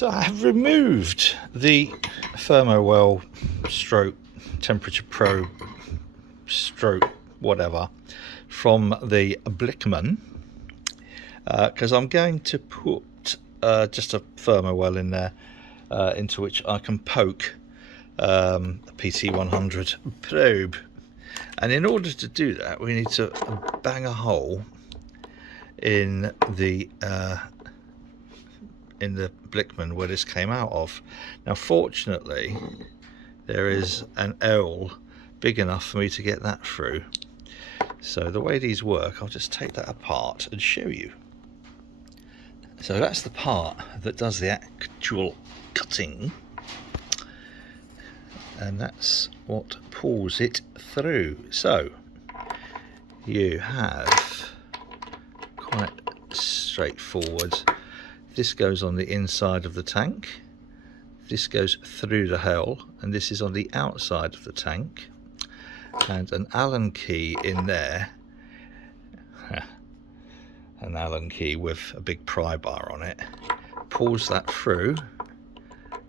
So I have removed the thermowell stroke temperature probe stroke whatever from the Blickman because I'm going to put just a thermowell in there into which I can poke a PT100 probe, and in order to do that we need to bang a hole in the Blickman where this came out of. Now fortunately there is an L big enough for me to get that through. So the way these work, I'll just take that apart and show you. So that's the part that does the actual cutting, and that's what pulls it through. So you have quite straightforward. This goes on the inside of the tank, this goes through the hull, and this is on the outside of the tank, and an Allen key in there, an Allen key with a big pry bar on it, pulls that through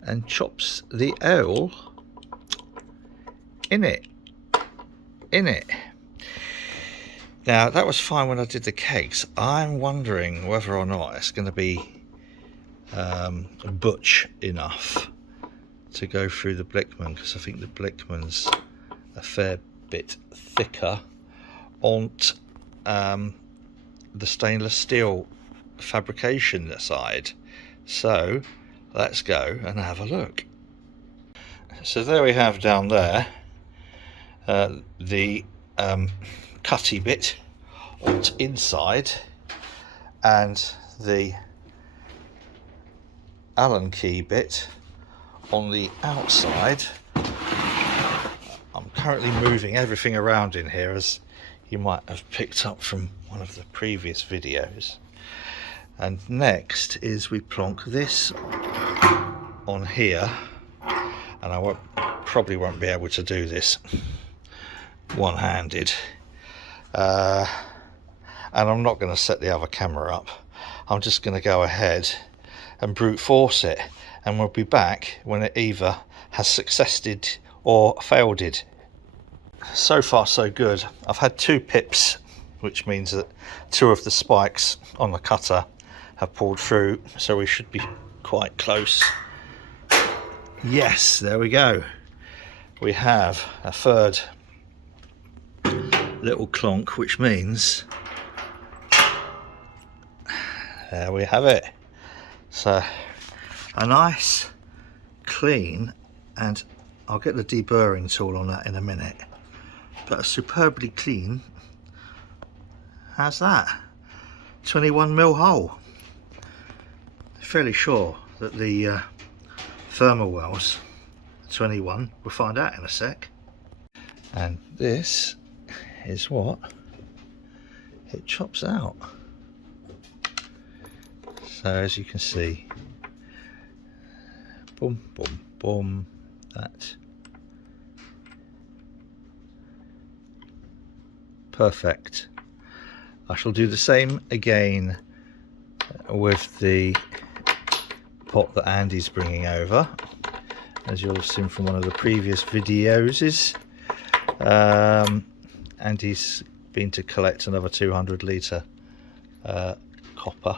and chops the oil in it. Now that was fine when I did the kegs. I'm wondering whether or not it's going to be butch enough to go through the Blickman, because I think the Blickman's a fair bit thicker on the stainless steel fabrication side. So let's go and have a look. So there we have down there the cutty bit on the inside and the Allen key bit on the outside. I'm currently moving everything around in here, as you might have picked up from one of the previous videos. And next is we plonk this on here, and I probably won't be able to do this one-handed, and I'm not going to set the other camera up. I'm just going to go ahead and brute force it, and we'll be back when it either has succeeded or failed it. So far so good. I've had 2 pips, which means that 2 of the spikes on the cutter have pulled through, so we should be quite close. Yes, there we go. We have a third little clonk, which means there we have it. So a nice clean, and I'll get the deburring tool on that in a minute, but a superbly clean, how's that, 21mm hole. Fairly sure that the thermowells 21, we'll find out in a sec. And this is what it chops out. So as you can see, boom, boom, boom, that. Perfect. I shall do the same again with the pot that Andy's bringing over. As you'll have seen from one of the previous videos, Andy's been to collect another 200 litre copper.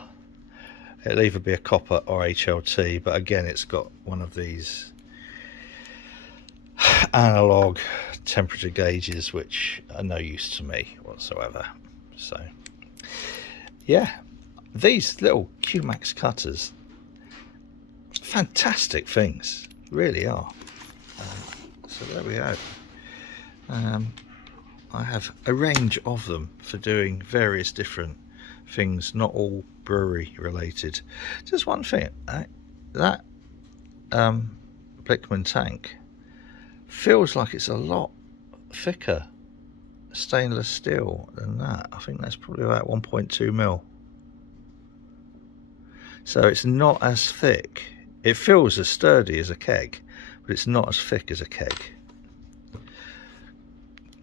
It'll either be a copper or HLT, but again it's got one of these analog temperature gauges which are no use to me whatsoever. So yeah, these little Q-Max cutters, fantastic things, really are. So there we go. I have a range of them for doing various different things, not all brewery related. Just one thing, that Blickman tank feels like it's a lot thicker stainless steel than that. I think that's probably about 1.2mm. So it's not as thick. It feels as sturdy as a keg, but it's not as thick as a keg.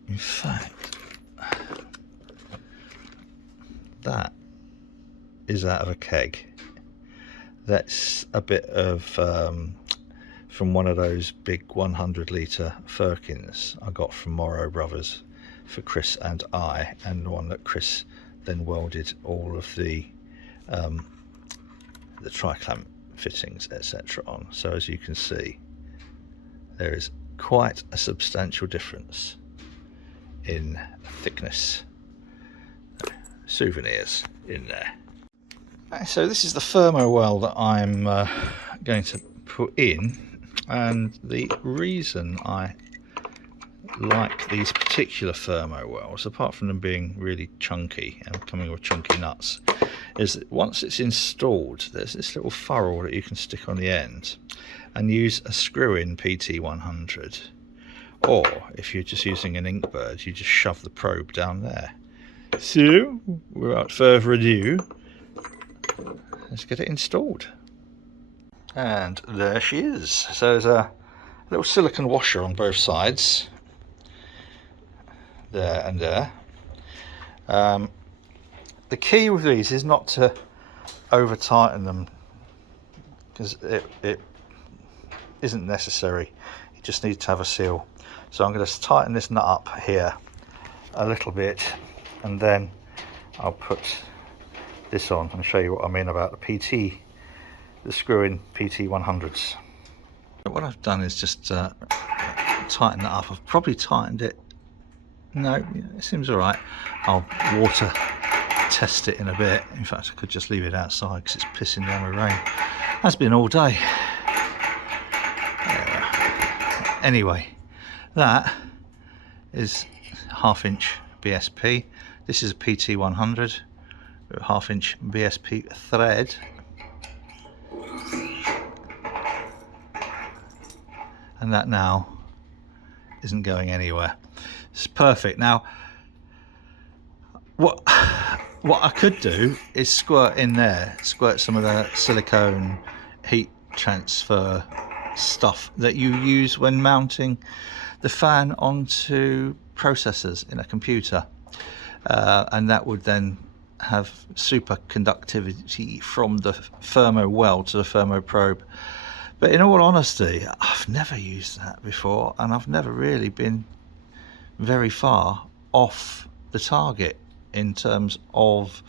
In fact, that is out of a keg. that's a bit of from one of those big 100-litre firkins I got from Morrow Brothers for Chris and I, and the one that Chris then welded all of the tri-clamp fittings etc on. So as you can see, there is quite a substantial difference in thickness. Souvenirs in there. So this is the thermo well that I'm going to put in, and the reason I like these particular thermo wells, apart from them being really chunky and coming with chunky nuts, is that once it's installed, there's this little furrow that you can stick on the end and use a screw-in PT100, or if you're just using an Inkbird, you just shove the probe down there. So without further ado, let's get it installed. And there she is. So there's a little silicone washer on both sides, there and there. The key with these is not to over tighten them, because it isn't necessary. You just need to have a seal. So I'm going to tighten this nut up here a little bit, and then I'll put this on and show you what I mean about the screw-in PT100s. What I've done is just tighten that up. I've probably tightened it. No, it seems all right. I'll water test it in a bit. In fact, I could just leave it outside because it's pissing down with rain. Has been all day. Anyway, that is 1/2 inch BSP. This is a PT100 with a 1/2 inch BSP thread. And that now isn't going anywhere. It's perfect. Now, what I could do is squirt in there, squirt some of the silicone heat transfer stuff that you use when mounting the fan onto processors in a computer, and that would then have super conductivity from the thermo well to the thermo probe. But in all honesty, I've never used that before, and I've never really been very far off the target in terms of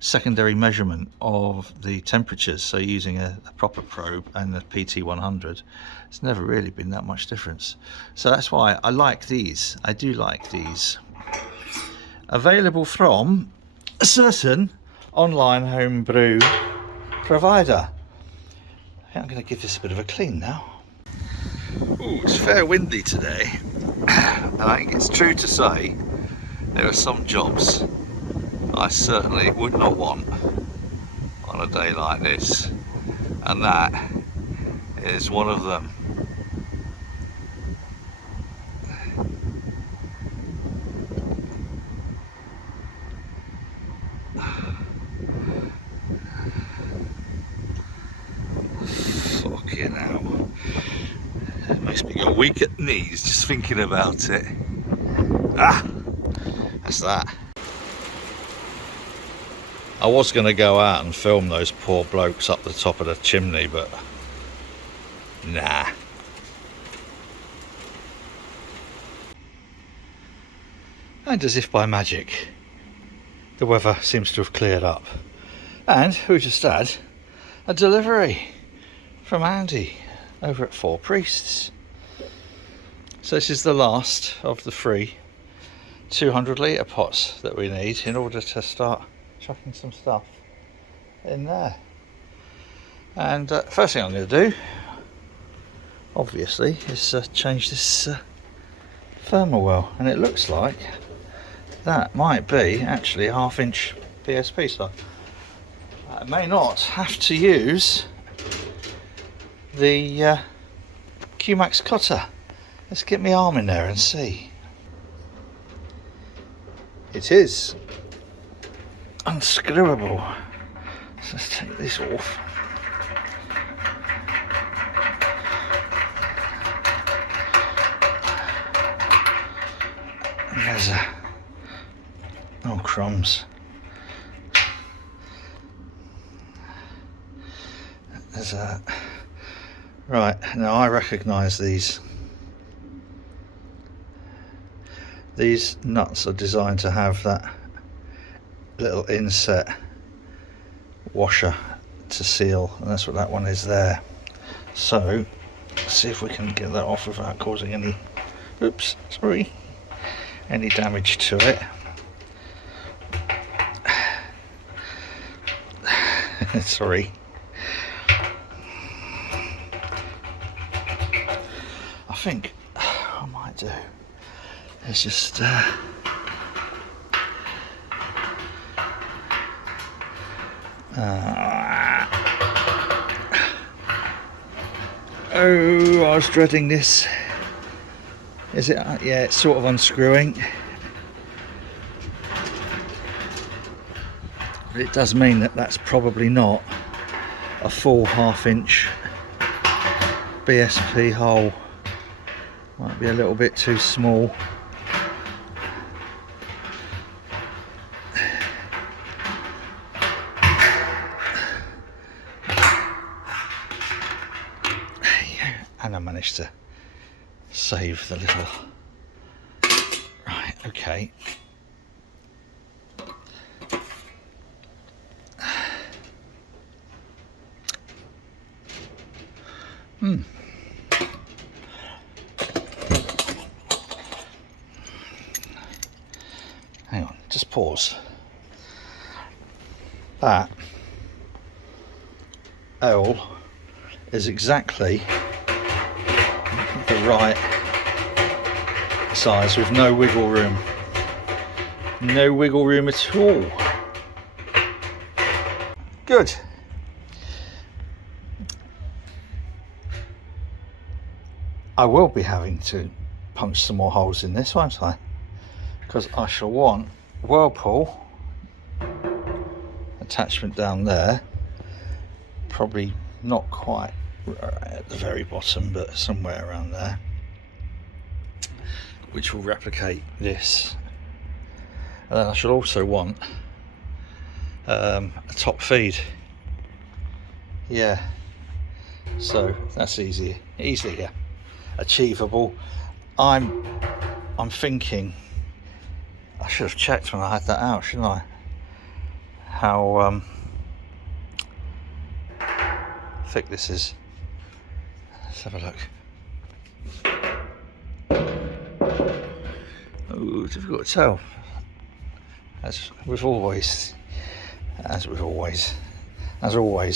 secondary measurement of the temperatures. So using a proper probe and the PT100, it's never really been that much difference. So that's why I like these. I do like these. Available from a certain online homebrew provider. I think I'm going to give this a bit of a clean now. Ooh, it's fair windy today, and I think it's true to say there are some jobs I certainly would not want on a day like this, and that is one of them. Fucking hell. It makes me go weak at knees just thinking about it. Ah, that's that. I was going to go out and film those poor blokes up the top of the chimney, but nah. And as if by magic, the weather seems to have cleared up, and we just had a delivery from Andy over at Four Priests. So this is the last of the 3 200-litre pots that we need in order to start chucking some stuff in there. And first thing I'm going to do, obviously, is change this thermal well, and it looks like that might be actually a 1/2 inch BSP, so I may not have to use the QMax cutter. Let's get my arm in there and see. It is unscrewable. So let's take this off. And there's a oh crumbs. There's a... Right, now I recognise these. These nuts are designed to have that little inset washer to seal, and that's what that one is there. So let's see if we can get that off without causing any, oops, sorry, any damage to it. Sorry. I think what I might do is just oh, I was dreading this. Is it? Yeah, it's sort of unscrewing. But it does mean that that's probably not a full 1/2 inch BSP hole. Might be a little bit too small. And I managed to save the little... Right, okay. Hang on, just pause. That L is exactly the right size with no wiggle room. No wiggle room at all. Good. I will be having to punch some more holes in this, won't I? Because I shall want whirlpool attachment down there, probably not quite at the very bottom, but somewhere around there, which will replicate this. And then I shall also want a top feed. Yeah, so that's easily achievable. I'm thinking I should have checked when I had that out, shouldn't I? How thick this is. Let's have a look. Oh, difficult to tell. As always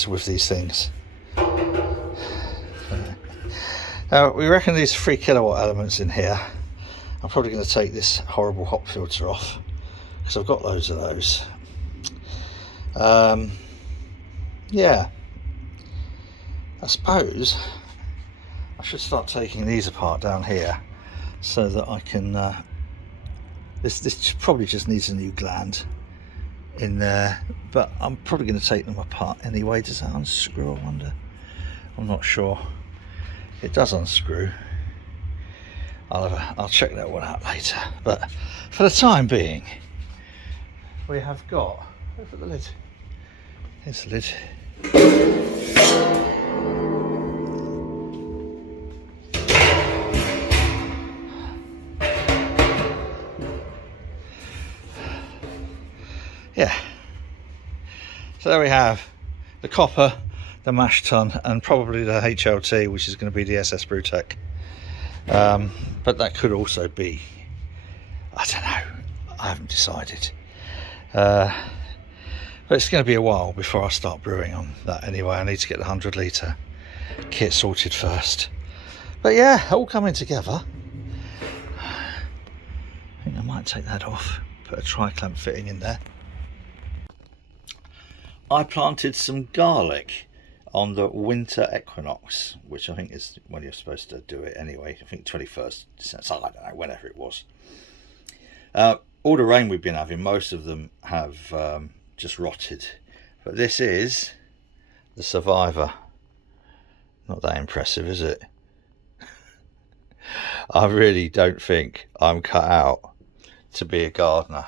with these things. Now we reckon these 3 kilowatt elements in here. I'm probably going to take this horrible hop filter off because I've got loads of those. Yeah, I suppose I should start taking these apart down here so that I can this probably just needs a new gland in there, but I'm probably going to take them apart anyway. Does that unscrew, I wonder? I'm not sure. It does unscrew. I'll check that one out later, but for the time being we have got, look at the lid, here's the lid. Yeah, so there we have the copper, the mash tun, and probably the HLT, which is going to be the SS Brewtech. But that could also be, I don't know, I haven't decided. But it's going to be a while before I start brewing on that anyway. I need to get the 100 litre kit sorted first. But yeah, all coming together. I think I might take that off, put a tri-clamp fitting in there. I planted some garlic on the winter equinox, which I think is when you're supposed to do it anyway. I think 21st December, I don't know, whenever it was. All the rain we've been having, most of them have just rotted. But this is the survivor. Not that impressive, is it? I really don't think I'm cut out to be a gardener.